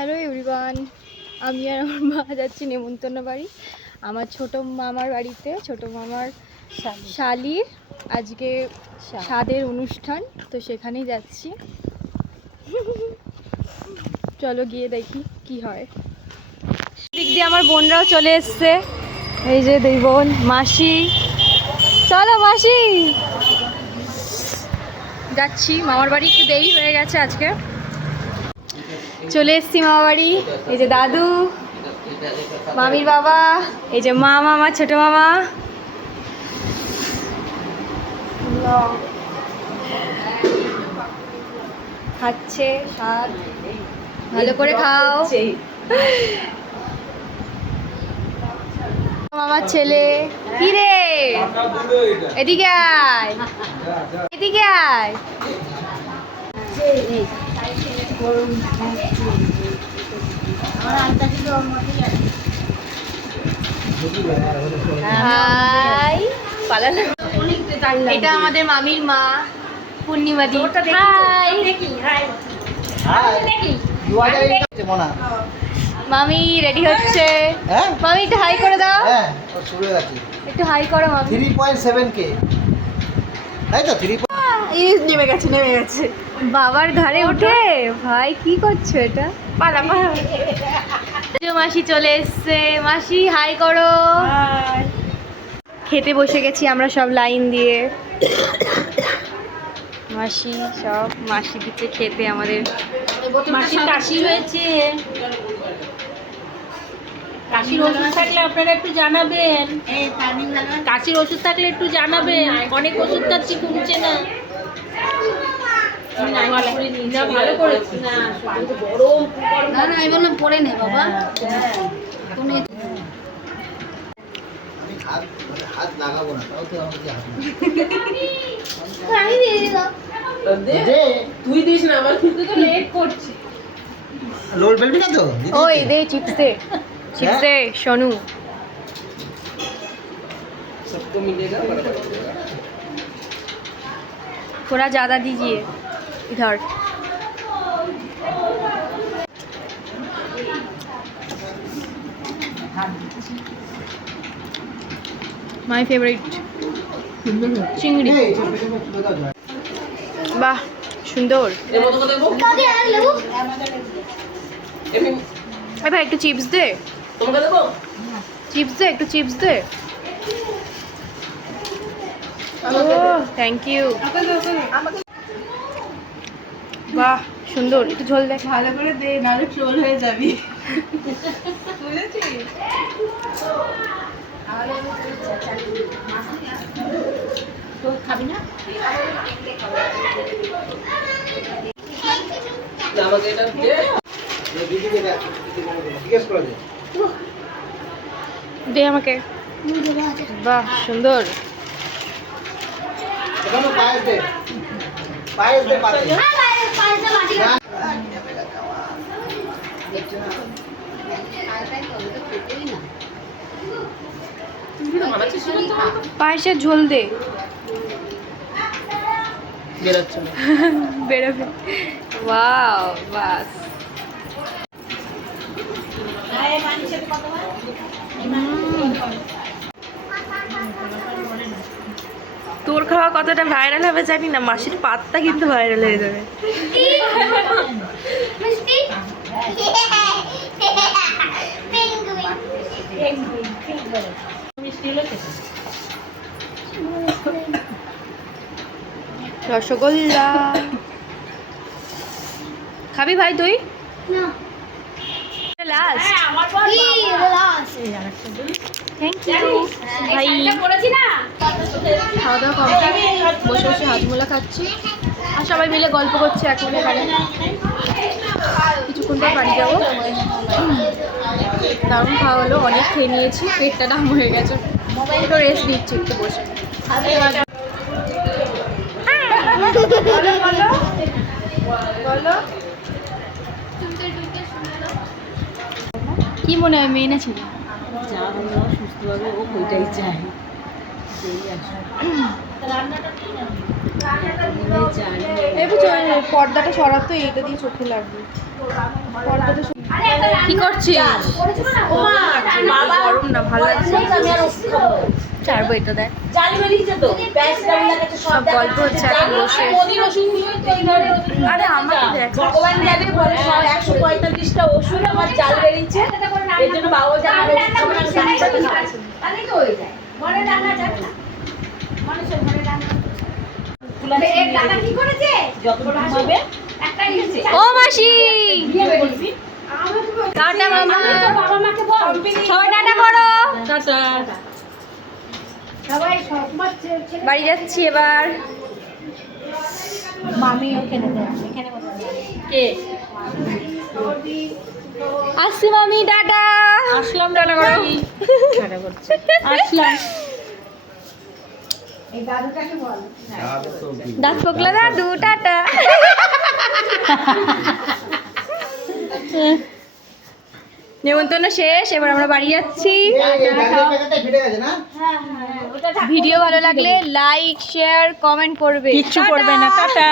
Hello everyone, আমি আর আমার মা যাচ্ছি নেমন্তন্ন বাড়ি। আমার ছোট মামার বাড়িতে, ছোট মামার শালির আজকে স্বাদের অনুষ্ঠান, তো সেখানেই যাচ্ছি। চলো গিয়ে দেখি কি হয়। দিক দিয়ে আমার বোনরাও চলে এসছে, এই যে দুই বোন, মাসি। চলো মাসি, যাচ্ছি মামার বাড়ি। একটু দেরি হয়ে গেছে আজকে, চলে এসছি মামা বাড়ি। এই যে দাদু, মামির বাবা, এই যে মামা, আমার ছোট মামা। খাচ্ছে স্বাদ, ভালো করে খাও। মামার ছেলে, কি রে, এদিকে আয়, এদিকে আয়। হাই, পালালো। এটা আমাদের মামির মা পূর্ণিমাদি। মামি রেডি হচ্ছে। মামি একটু হাই করে দাও। একটু হাই করো মামি। 3.7K, তাই তো? 3 নেমে গেছে, নেমে গেছে বাবার ঘাড়ে উঠে। ভাই কি করছো এটা? পালা পালা। মাসি চলে এসছে, মাসি হাই করো। খেতে বসে গেছি আমরা সব লাইন দিয়ে। মাসি সব, মাসি দিচ্ছে খেতে আমাদের। মাসির কাশি হয়েছে, কাশির ওষুধ থাকলে আপনারা একটু জানাবেন। কাশির ওষুধ থাকলে একটু জানাবেন। অনেক ওষুধ খাচ্ছি, কমছে না। ভালো করেছি না, গরম না না, আমি বললাম পরে নে বাবা। হাত লাগাবো না, তাও তো আমাকে হাত তুই দিস না, আমার কিন্তু তো লেট করছি। লোল ফেলবি না তো? ওই দে চিপস দে, चिप्स दे सोनू। सबको मिलेगा बराबर। थोड़ा ज़्यादा दीजिए इधर। माय फेवरेट चिंगड़ी। বাহ সুন্দর। ভাই একটু চিপস দে, চিপস দে, একটু চিপস দে। Thank you. বাহ সুন্দর, একটু ঝোল দে। ভালো করে দে, নাহলে ট্রোল হয়ে যাবি। বুঝেছিস? তো খাবি না? আমাকে এটা দে, দিদিকে দে, জিজ্ঞেস করে দে। দে আমাকে। বাহ সুন্দর। এখানে পায়েস দে, পায়েস দে, পায়েস দে। পায়েসের ঝোল দে। বেরোচ্ছে না, বেরোবে। ওয়াও বাস। তোর খাওয়া কতটা ভাইরাল হবে জানি না, মাসির পাতটা কিন্তু ভাইরাল হয়ে যাবে। রসগোল্লা খাবি ভাই তুই? লাস্ট থ্যাংক ইউ ভাই। খাওয়া দাওয়া কমপ্লিট, বসে বসে হাজমোলা খাচ্ছি আর সবাই মিলে গল্প করছে এখন। এখানে কিছুক্ষণ পর বাড়ি যাবো। দারুণ খাওয়া হলো, অনেক খেয়ে নিয়েছি, পেটটা ডাম হয়ে গেছে, একটু রেস্ট নিচ্ছি একটু বসে। কি মনে হয় মেয়ে না ছিল? যা হলো সুস্থভাবে ও ওইটাই চায়। পর্দাটা সরাতো, এইটা দিয়ে চোখে লাগবে। পর্দাটা কি করছিস? গরম না, ভালো লাগছে। ছাড়বো এটা, দেখ সব গল্প হচ্ছে এখন বসে। আরে আমাকে দেখ, ভগবান যাবে বলে সব 145টা ওষুধ আমার জাল বেরিয়েছে, এর জন্য বাবা জানে ও মাসি টাটা মামা, সবাই টাটা করো। টাটা। বাড়ি যাচ্ছি এবার। কে আসছি মামি, টাটা। আসলাম, টাটা করো। আসলাম। দাঁত পোকলা দাদু, টাটা। নেমন্তন্ন শেষ, এবার আমরা বাড়ি যাচ্ছি। ফিরে গেছে না? ভিডিও ভালো লাগলে লাইক, শেয়ার, কমেন্ট করবে। কিচ্ছু করবে না, টাটা।